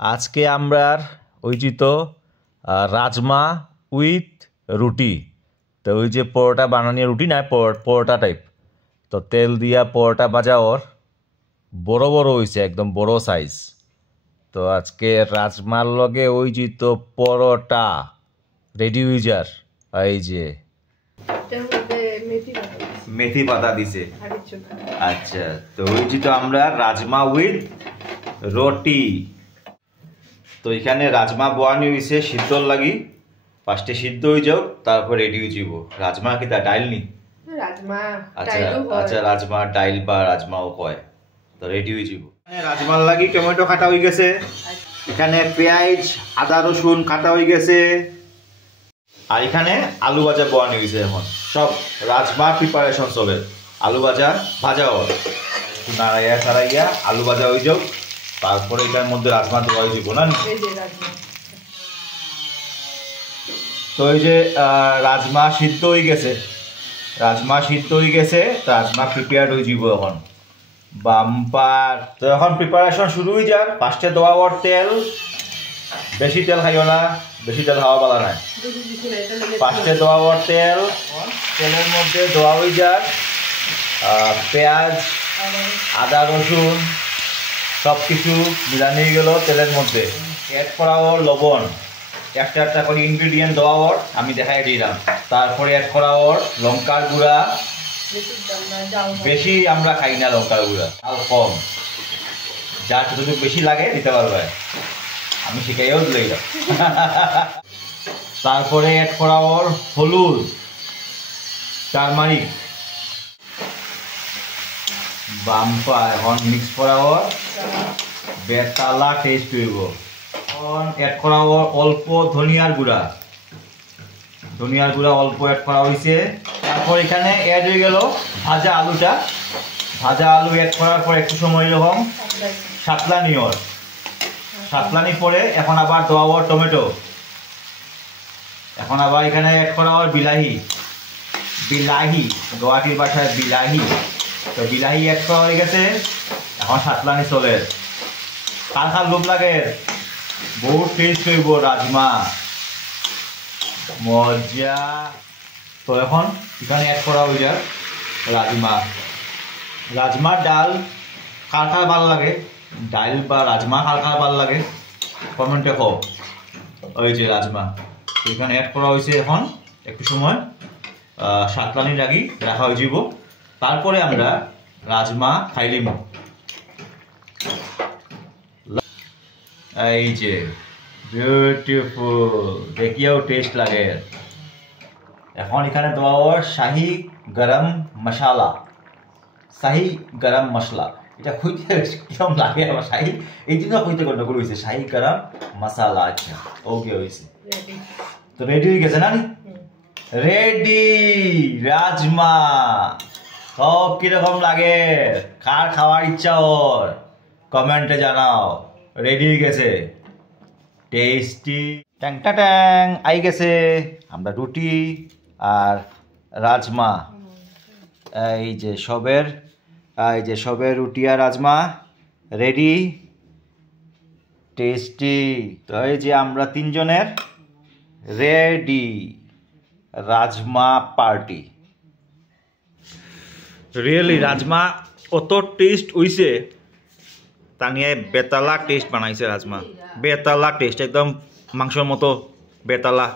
আজকে আমরা ওই যে তো রাজমা উইথ রুটি। তো ওই যে পরোটা বানানি রুটি না পরোটা টাইপ, তো তেল দিয়া পরোটা ভাজা ওর বড় বড় হয়েছে, একদম বড় সাইজ। তো আজকে রাজমার লগে ওই যে তো পরোটা রেডি হয়ে যার। এই যে মেথি পাতা দিছে। আচ্ছা, তো ওই যে তো আমরা রাজমা উইথ রুটি। তো এখানে রাজমা বোয়ানি হয়েছে সিদ্ধর লাগি, ফার্স্টে সিদ্ধ হয়ে যাও, তারপর রেডি হয়ে যাব। রাজমা কি তা ডাইল নি? রাজমা আচ্ছা আচ্ছা, রাজমা ডাইল বা রাজমাও কয়। তো রেডি হয়ে যাব। রাজমার লাগি টমেটো কাটা হয়ে গেছে, এখানে পেঁয়াজ আদা রসুন কাটা হয়ে গেছে, আর এখানে আলু ভাজা বোয়ানি হয়েছে। এখন সব রাজমা প্রিপারেশন চলে, আলু ভাজা ভাজাও নাড়াইয়া সারাইয়া আলু ভাজা হয়ে যাও, তারপরে এটার মধ্যে রাজমা দেওয়া হয়ে যাব না। তো এই যে রাজমা সিদ্ধ হয়ে গেছে, রাজমা সিদ্ধ হয়ে গেছে, রাজমা প্রিপেয়ার হয়ে যাব এখন বাম্পার। তো এখন প্রিপারেশন শুরু হয়ে যাক। ফার্স্টে দেওয়া ওর তেল, বেশি তেল খাইও না, বেশি তেল খাওয়া ভালো নাই। ফার্স্টে দেওয়া ওর তেল, তেলের মধ্যে দেওয়া হয়ে যাক পেঁয়াজ আদা রসুন সব কিছু মিলানো হয়ে গেল তেলের মধ্যে। অ্যাড করা ওর লবণ, একটা একটা করে ইনগ্রিডিয়েন্ট দেওয়া ওর আমি দেখাই দিলাম। তারপরে অ্যাড করা ওর লঙ্কার গুঁড়া, বেশি আমরা খাই না লঙ্কার গুঁড়া, আর কম, যা যতটুকু বেশি লাগে দিতে পারবে, আমি শিখাইও দিলাম। তারপরে অ্যাড করা ওর হলুদ, টারমারিক, বাম্পা। এখন মিক্স করা ওর বেতালা টেস্ট হইব। এখন অ্যাড করা ওর অল্প ধনিয়ার গুঁড়া, ধনিয়ার গুঁড়া অল্প অ্যাড করা হয়েছে। তারপর এখানে অ্যাড হয়ে গেল ভাজা আলুটা, ভাজা আলু অ্যাড করার পর একটু সময় এরকম সাতলানি ওর, সাতলানি পরে এখন আবার দেওয়া ওর টমেটো, এখন আবার এখানে অ্যাড করা ওর বিলাহি, বিলাহি গোয়াটির বাসায় বিলাহি। তো বিলাহি অ্যাড করা হয়ে গেছে, এখন সাতলানি চলে। কার কার লোভ লাগে, বহুত টেস্ট হইব রাজমা, মজা। তো এখন এখানে অ্যাড করা হয়ে যায় রাজমা, রাজমার ডাল। কার কার ভালো লাগে ডাইল বা রাজমা, কার কার ভালো লাগে কমেন্টে কও। ওই যে রাজমা এখানে অ্যাড করা হয়েছে, এখন একটু সময় সাতলানি লাগি রাখা হয়ে যাব, তারপরে আমরা রাজমা খাইলিম। এই যে বিউটিফুল, দেখিয়াও টেস্ট লাগে। এখন এখানে দেওয়া ওর শাহি গরম মশলা, শাহি গরম মশলা। এটা খুঁজতে কিরম লাগে আমার, শাহি এই জন্য খুঁজতে গন্ডগোল হয়েছে, শাহি গরম মশলা। আচ্ছা ওকে হয়েছে, তো রেডি হয়ে গেছে না? রেডি রাজমা। সব কিরকম লাগে, কার খাওয়ার ইচ্ছা ওর কমেন্টে জানাও। রেডি হয়ে গেছে, টেস্টি ট্যাং ট্যাং আই গেছে। আমরা রুটি আর রাজমা, এই যে সবের, এই যে সবের রুটি আর রাজমা রেডি, টেস্টি। তো এই যে আমরা তিনজনের ready rajma party. Really rajma অত টেস্ট হইছে, তা নিয়ে বেতালা টেস্ট বানাইছে রাজমা, বেতালা টেস্ট, একদম মাংসের মতো বেতালা।